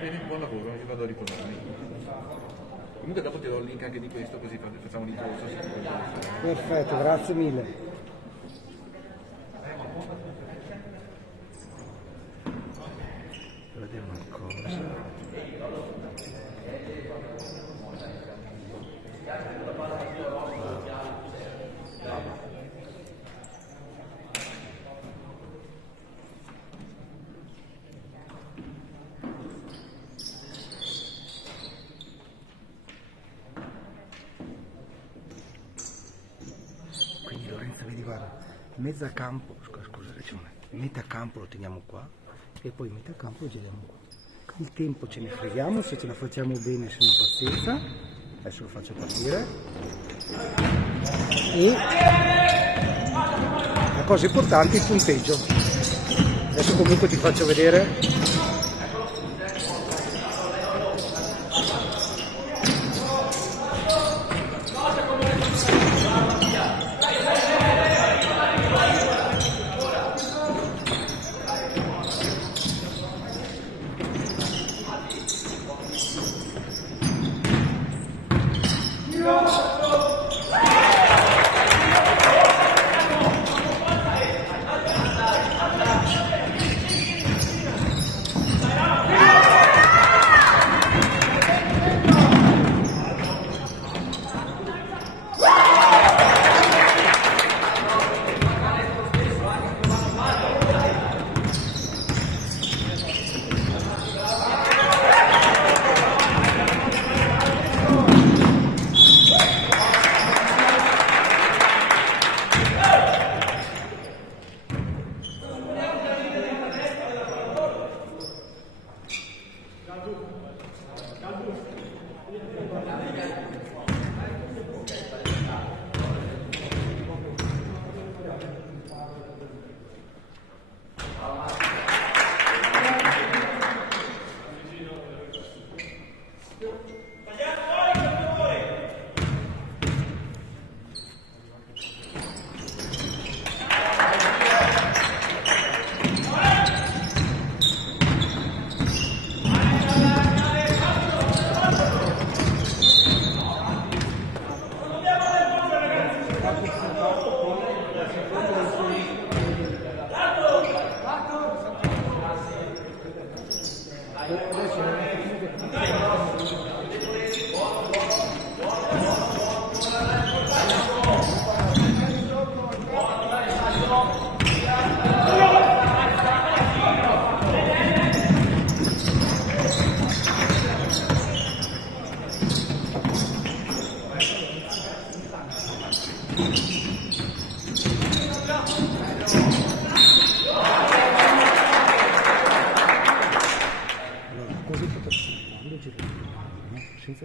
Bene, buon lavoro, io vado a riposarmi. Comunque dopo ti do il link anche di questo, così facciamo un riposo. Perfetto, grazie mille. Vediamo una cosa. Quindi Lorenzo, vedi, guarda, mezza campo, scusa Regione, metà campo lo teniamo qua e poi metà campo lo giriamo qua. Il tempo ce ne freghiamo, se ce la facciamo bene, se no pazienza. Adesso lo faccio partire. E la cosa importante è il punteggio. Adesso comunque ti faccio vedere. Senza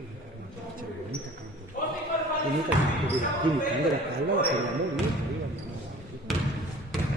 quindi quando la palla la prendiamo lì e poi andiamo avanti. Ok?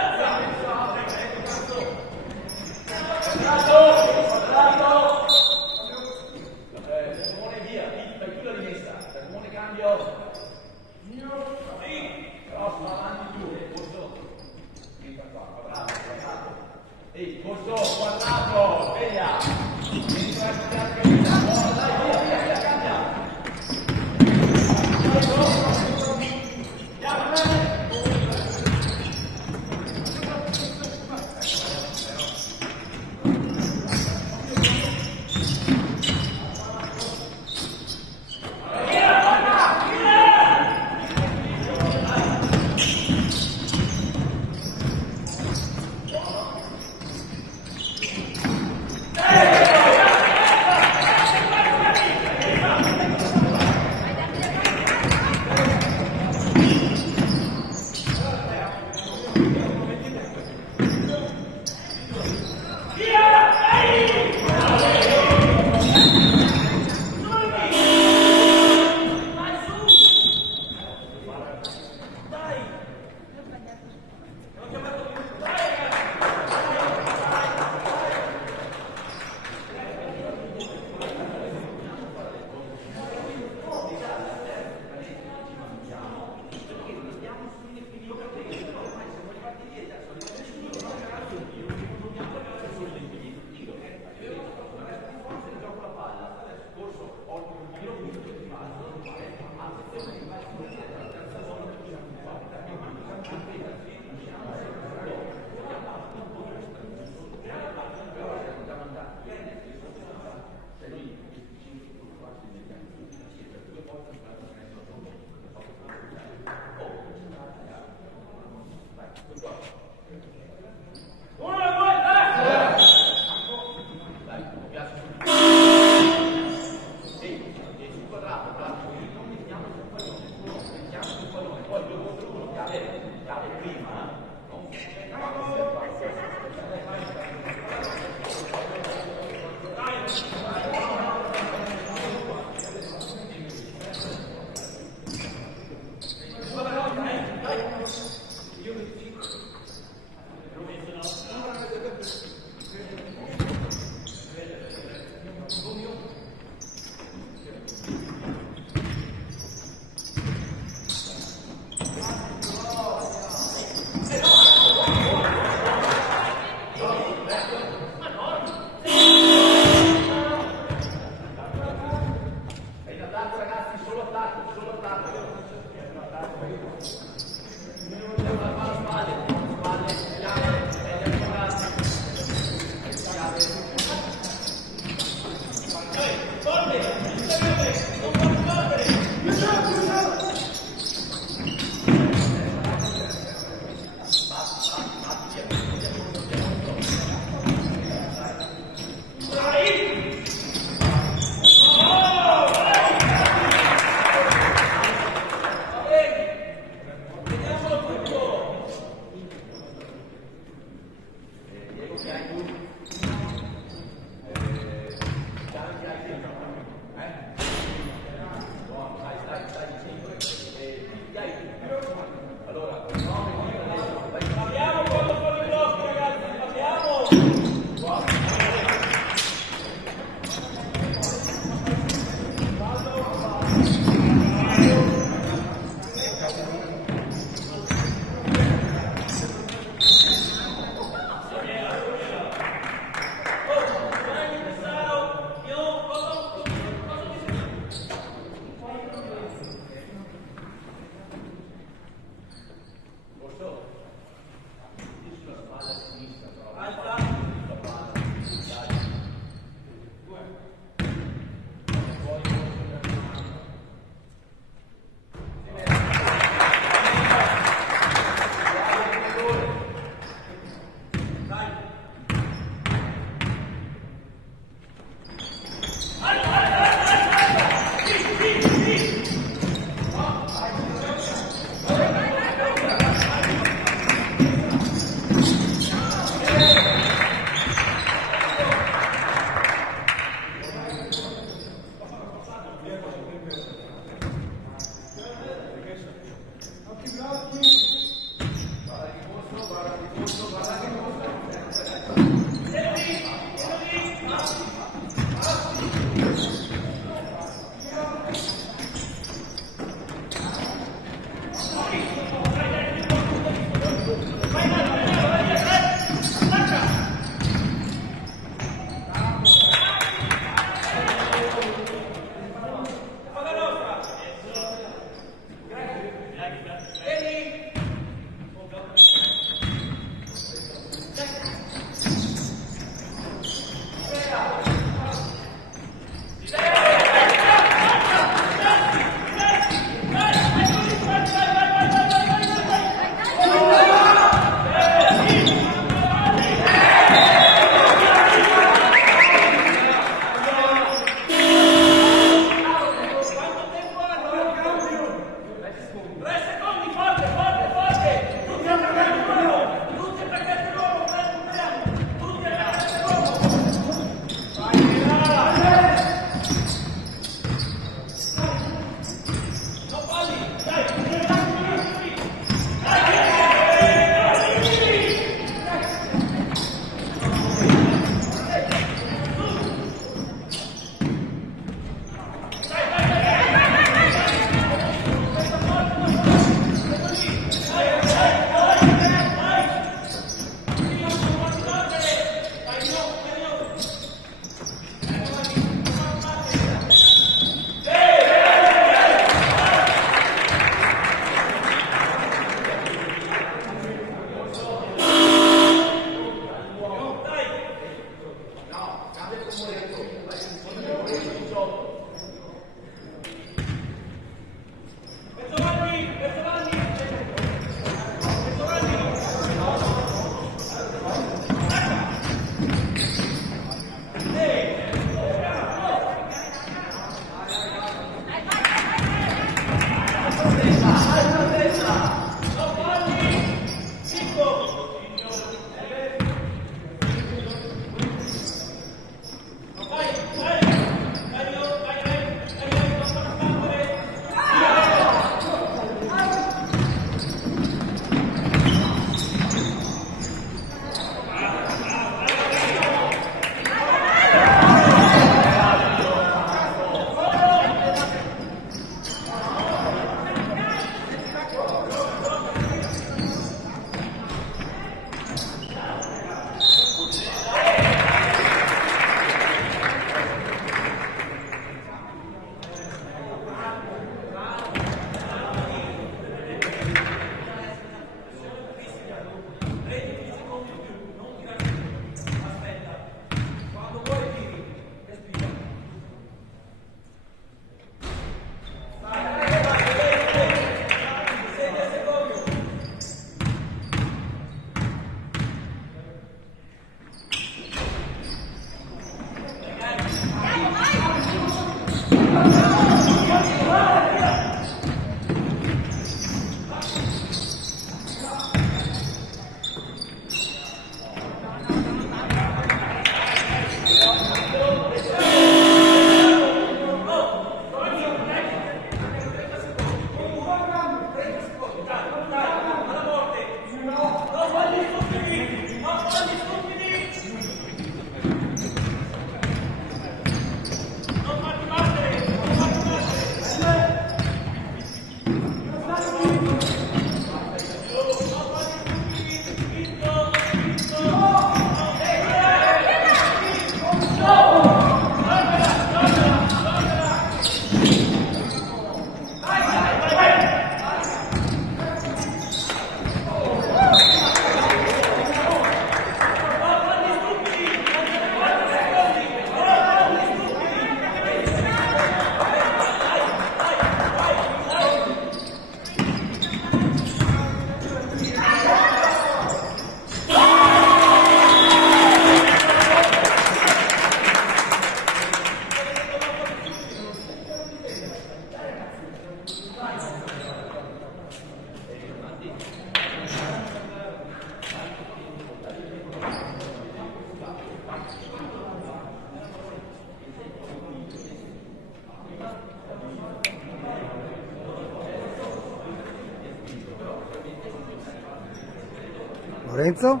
Lorenzo?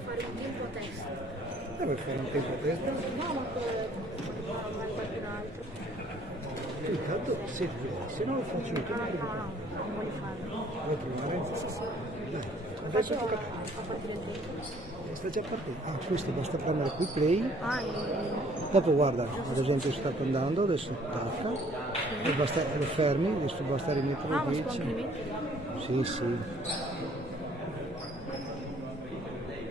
Fare un tempo a testa. Vuoi fare un tempo a testa? No, ma per qualcun altro. Intanto se no lo faccio io. Non voglio farlo. Vuoi provare? Sì, sì. Dai, Faccio adesso a partire il tempo. sta già partendo. Ah, questo basta premere qui play. Ah, e... Dopo guarda, ad esempio sta andando, adesso tacca, e basta, lo fermi, adesso basta rimettere ma si 10. può anche rimettere? Sì, sì.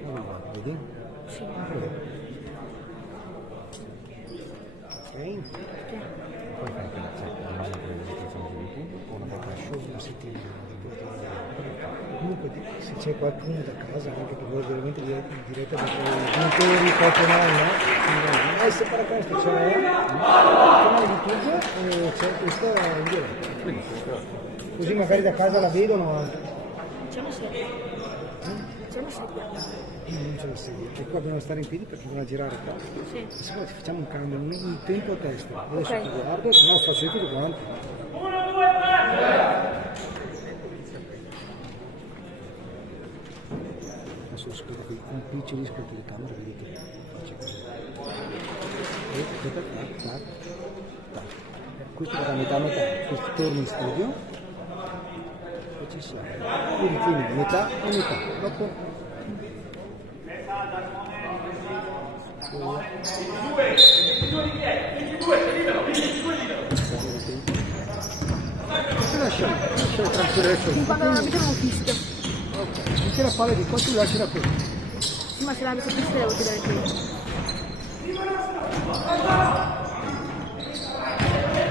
Allora, vedi? Sì. Ok. Poi fai che una settimana. Comunque se c'è qualcuno da casa anche che vuole veramente diretta da genitori, qualche no? Se per questo c'è il canale YouTube e c'è questa in diretta. Così magari da casa la vedono anche. C'è una sedia. C'è una sedia. Non c'è la sedia. E qua dobbiamo stare in piedi perché dobbiamo girare qua. Sì. Se poi facciamo un cambio, un tempo a testa. Adesso Ok. ti guardo, se no faccio io tutti quanti. Adesso scusa qui, un picciolesco di telecamera, vedete che faccio così. E tac. Questo va da metà a metà, questo torna in studio e ci siamo. Quindi tieni metà e metà. Dopo lascia tranquillo adesso. Quando non abito non fischio. Ok, se c'è la palla di qua tu lasciala qui. Sì, ma se l'abito fischio devo tirare qui.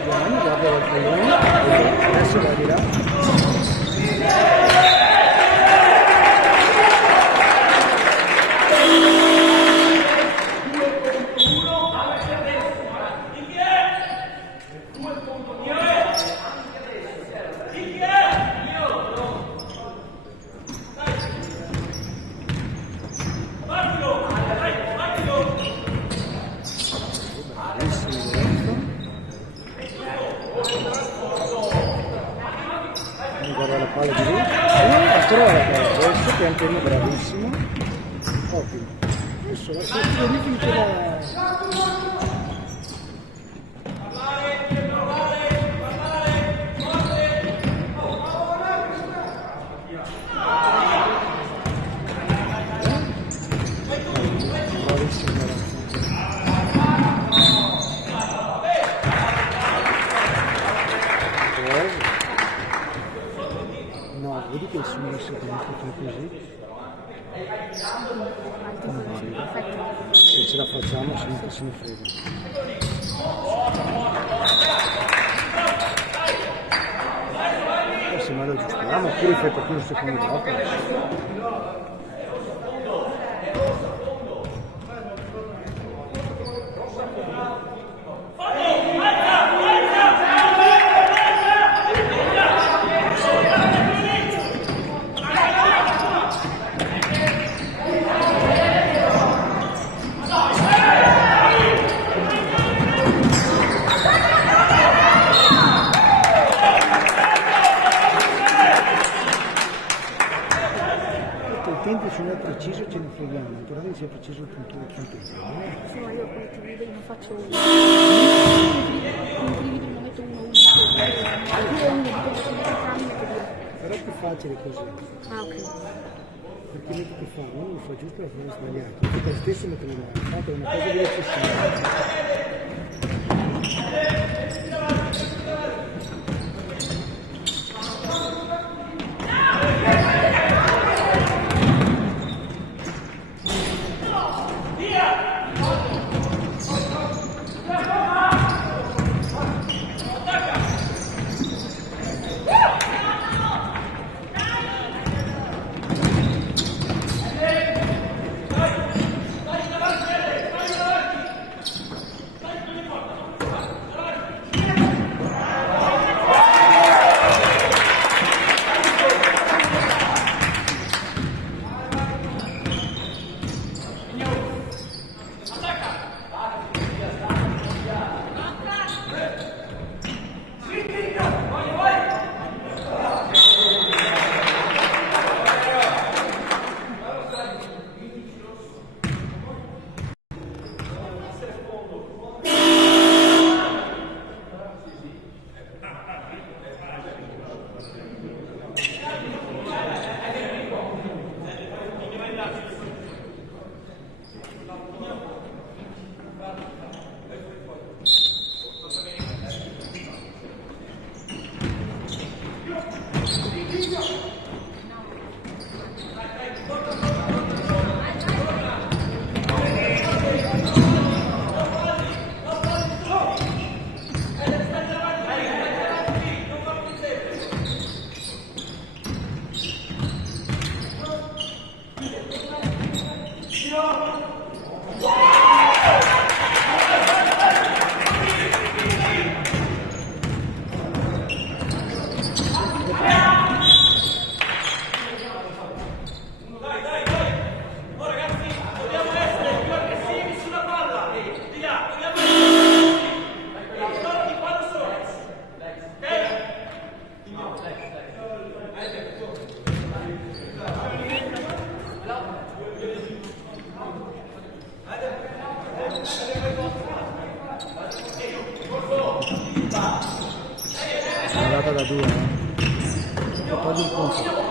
Giovanni guarda il pallone, adesso va di là. Guarda la palla di lì, trova la palla adesso, pian piano bravissimo, ottimo. Adesso la sezione finché la... Bravissimo ragazzi. No, vedi che sono messo comunque così. Perfetto. Se ce la facciamo, se no che se ne frega. Poi se me lo aggiustiamo, oppure fai proprio un secondo dopo. l'utente se non è preciso ce ne freghiamo, l'importante è che sia preciso il punto. Se no io con i video non faccio un video non metto uno, due, uno, dipende come si cambia che dire. Però è più facile così, Ah, ok. perché metti che fa, uno lo fa giusto e lo fa sbagliato, tu te stesso metti una mano, tanto è una cosa di eccessiva. È andata da 2, togli il punto.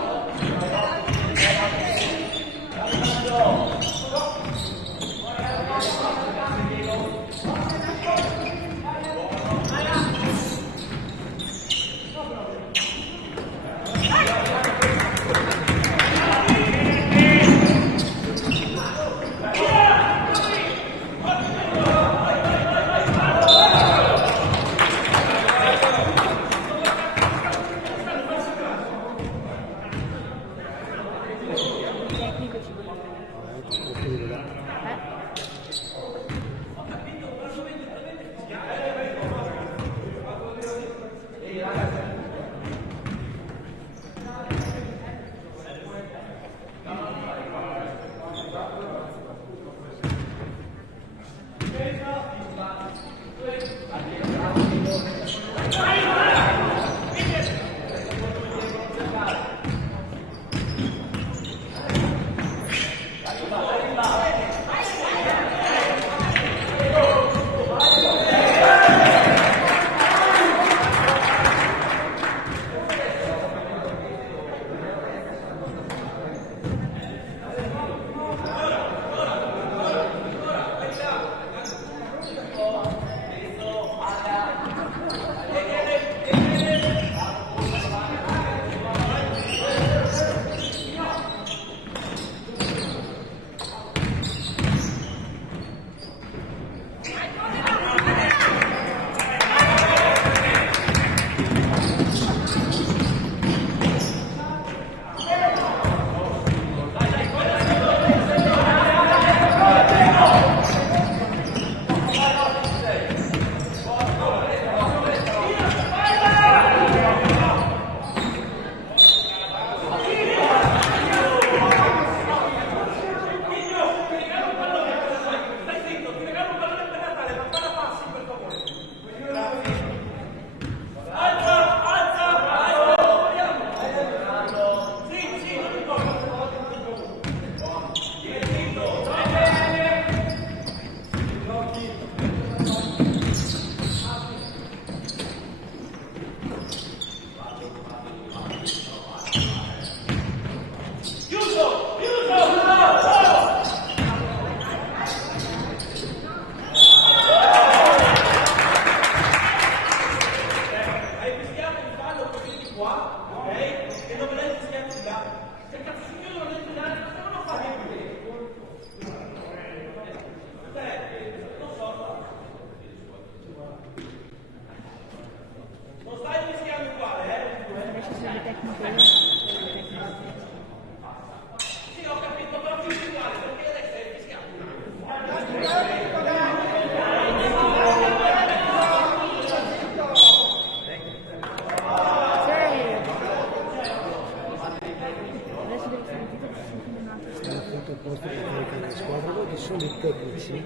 Hanno fatto apposta per caricare la squadra, poi ci sono i tecnici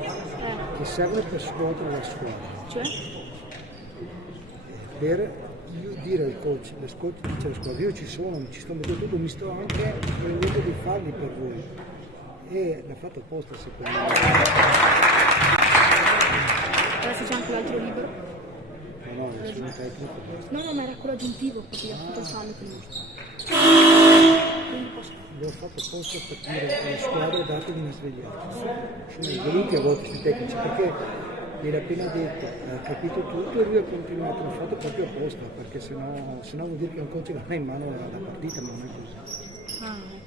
che servono per scuotere la squadra. Cioè? Per dire al coach, le dice alla squadra, io ci sono, ci sto mettendo tutto, mi sto anche prendendo dei falli per voi. E l'ha fatto apposta secondo me. Adesso c'è anche l'altro libro. No, nessuno tecnico. No, ma era quello aggiuntivo, perché gli ha fatto il fallo prima. Quindi posso... L'ho fatto apposta per dire alle squadre datevi una svegliata. Sono venuti a volte questi tecnici perché gliel'ha appena detto, ha capito tutto e lui ha continuato, l'ha fatto proprio apposta, perché sennò vuol dire che un coach non ha in mano la partita, ma non è così. Ah.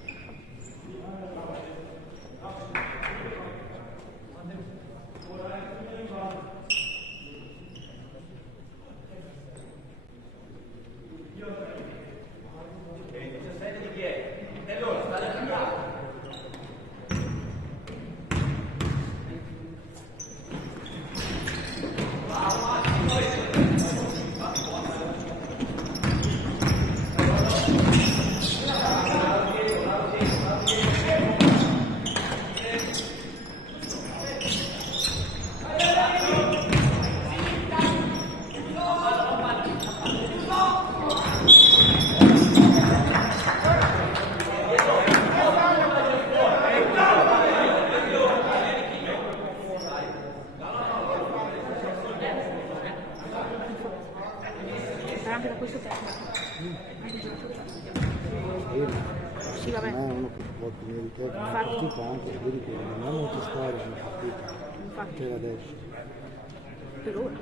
Anche da questo tempo. Sì, vabbè. Ma uno che può tenere di te, una partita anche, vedi che non ha molte storie sulla partita. Infatti. Per adesso. Per ora.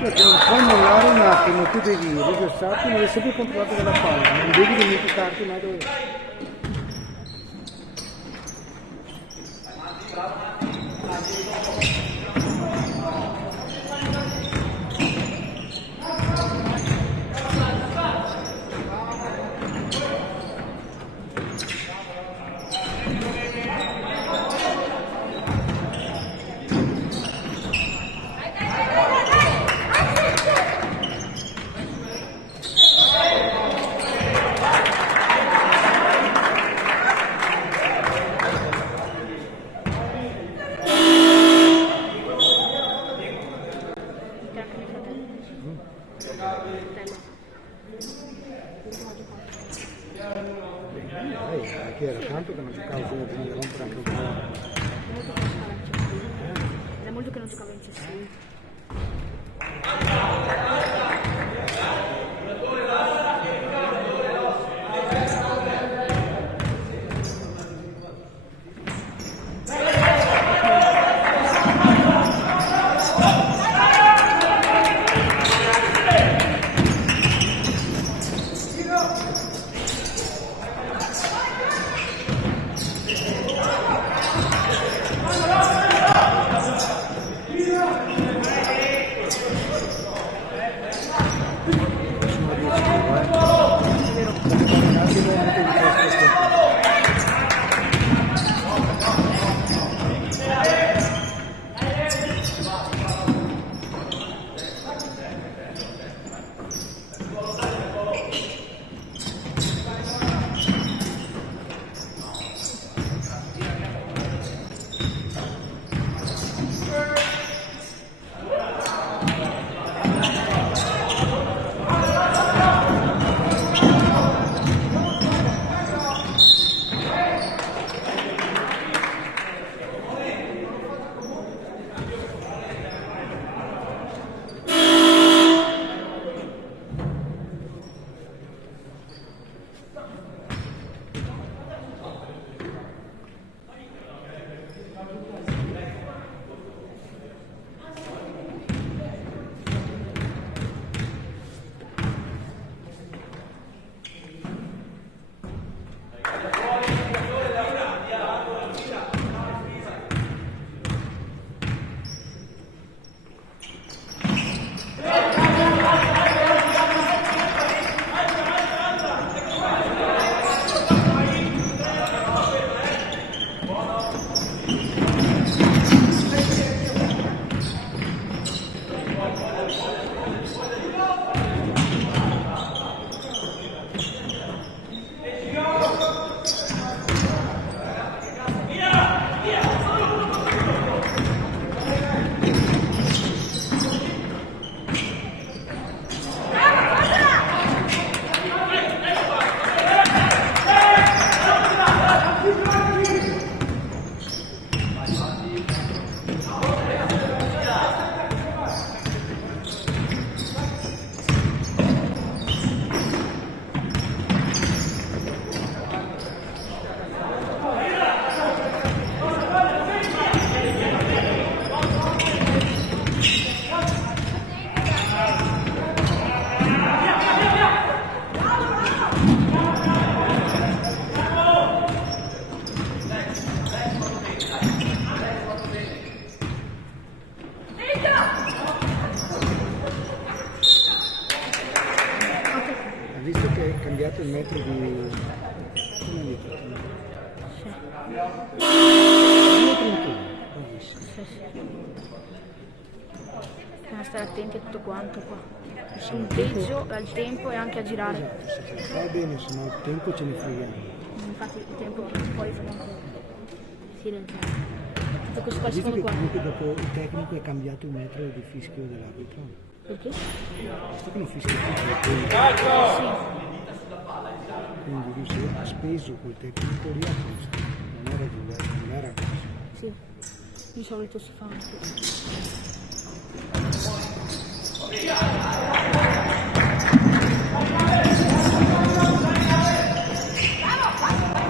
Perché non puoi mollare un attimo, tu devi riversarti, ma devi sempre controllato dalla palla, non devi dimenticarti mai dove è. Che era tanto che non giocavo, quindi bisogna rompere anche un po'. È molto che non giocavo in CSI. cambiato il metro di... come hai detto? Sì. 1,31, bravissimo. Sì, sì. Bisogna stare attenti a tutto quanto qua. Sul peggio, al tempo e anche a girare. Esatto, se fai bene, se no il tempo ce ne freghiamo. Infatti il tempo poi si rende. Tutto questo qua Hai visto secondo che qua. comunque dopo il tecnico è cambiato il metro di fischio dell'arbitro? Perché? Visto che non fischia più, Sì. quindi lui si è speso quel tecnico lì a posto, non era diverso, non era così. Sì. Di solito si fa anche.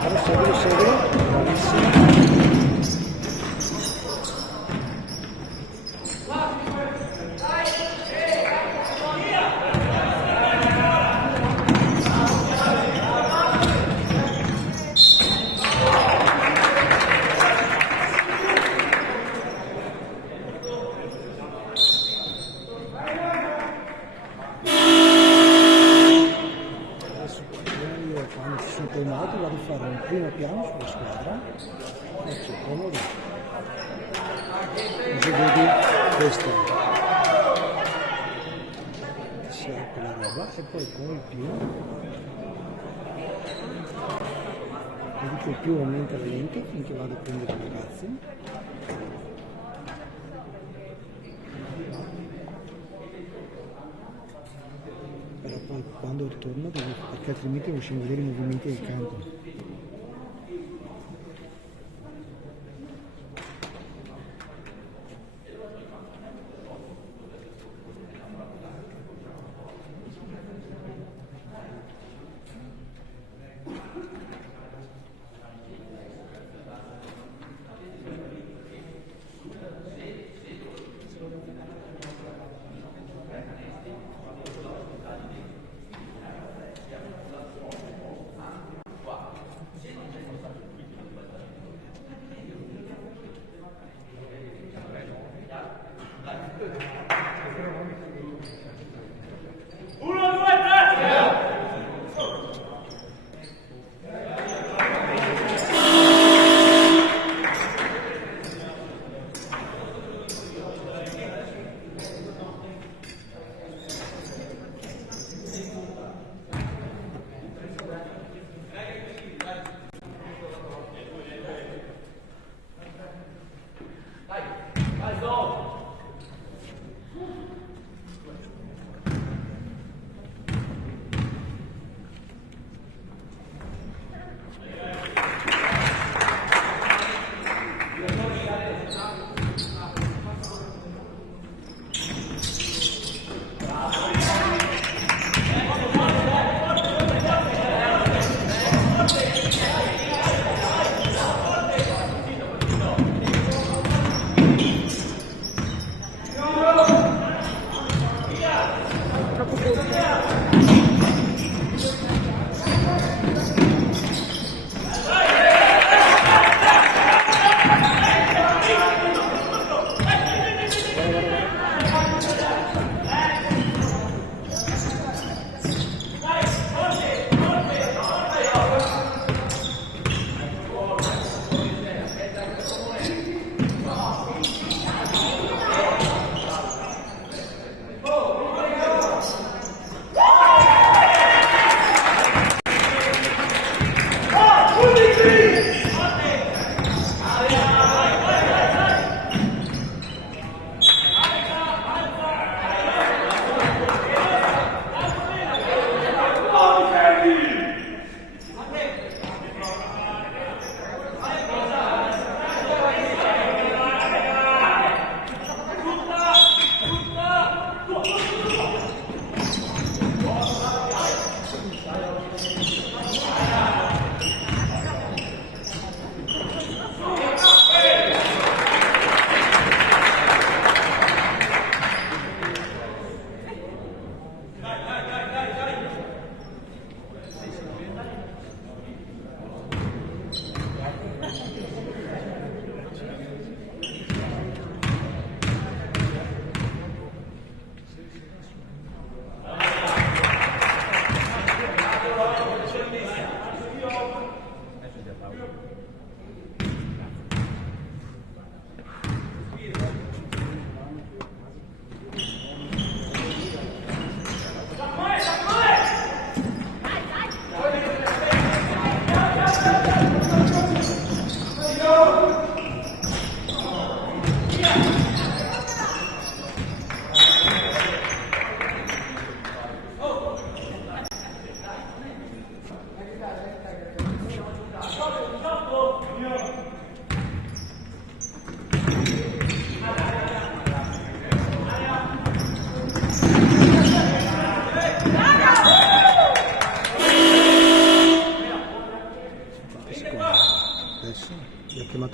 Allora seguilo, bravissimo. Io quando ci sono colmato vado a fare un primo piano sulla squadra, faccio il colore, così vedi questo, si apre la roba e poi con il più, vedi che il più aumenta lento finché vado a prendere i ragazzi. Però poi quando ritorno devo, perché altrimenti non riusciamo a vedere i movimenti del campo.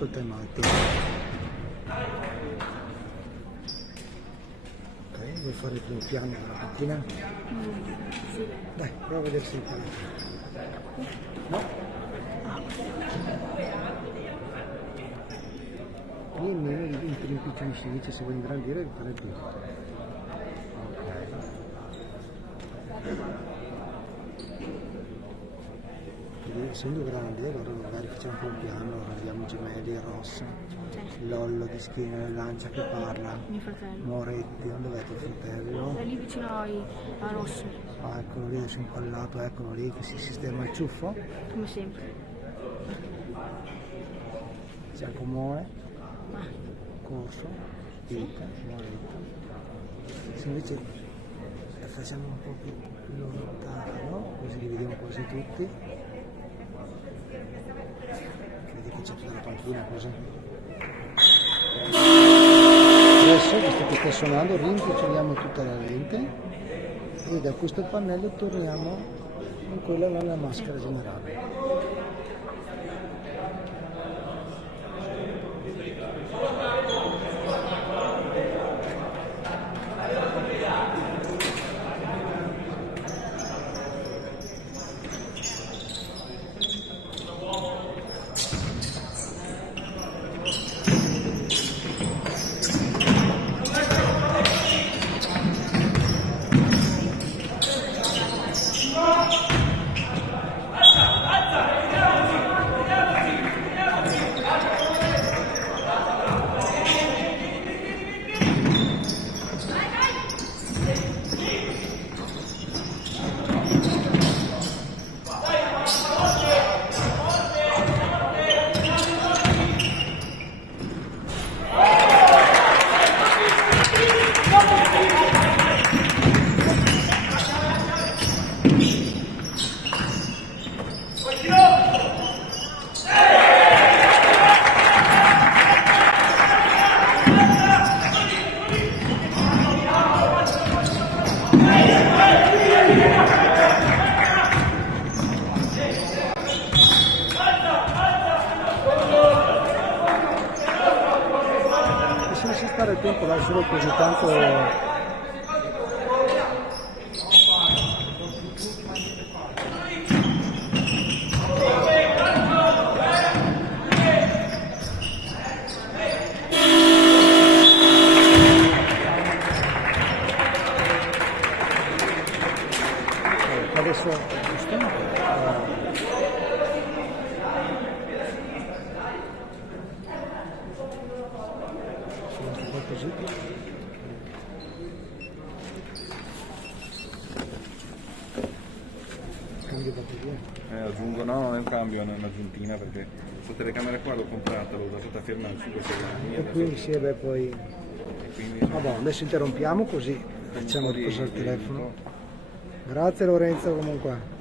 fatto il time out. Ok, vuoi fare il primo piano della panchina? Sì. Dai, prova a vedere se impara. No? Qui nemmeno in piccioni si dice, se vuoi ingrandire devi fare più. Quindi, essendo grandi, allora magari facciamo un po' piano, allora andiamo gemelli, Rossa, Lollo di schiena e lancia che parla, Mio fratello. Moretti, dov'è tuo fratello? È lì vicino a Rosso, Ah, eccolo lì, adesso impallato, eccolo lì che si sistema il ciuffo. come sempre. Giacomoe, Corso, Pita, Moretti. Se invece la facciamo un po' più lontano, così li vediamo quasi tutti. Vedi che c'è tutta la panchina così. Adesso, visto che sta suonando, rimpiccioliamo tutta la lente e da questo pannello torniamo in quella nella maschera generale. Se lasci stare il tempo là solo così tanto. Adesso così. Cambio batteria. Aggiungo, no, non è un cambio, è un'aggiuntina perché questa telecamera qua l'ho comprata, l'ho usata ferma su questa anni. E quindi sì, beh, poi. Vabbè, adesso interrompiamo così facciamo riposare il telefono. Grazie Lorenzo comunque.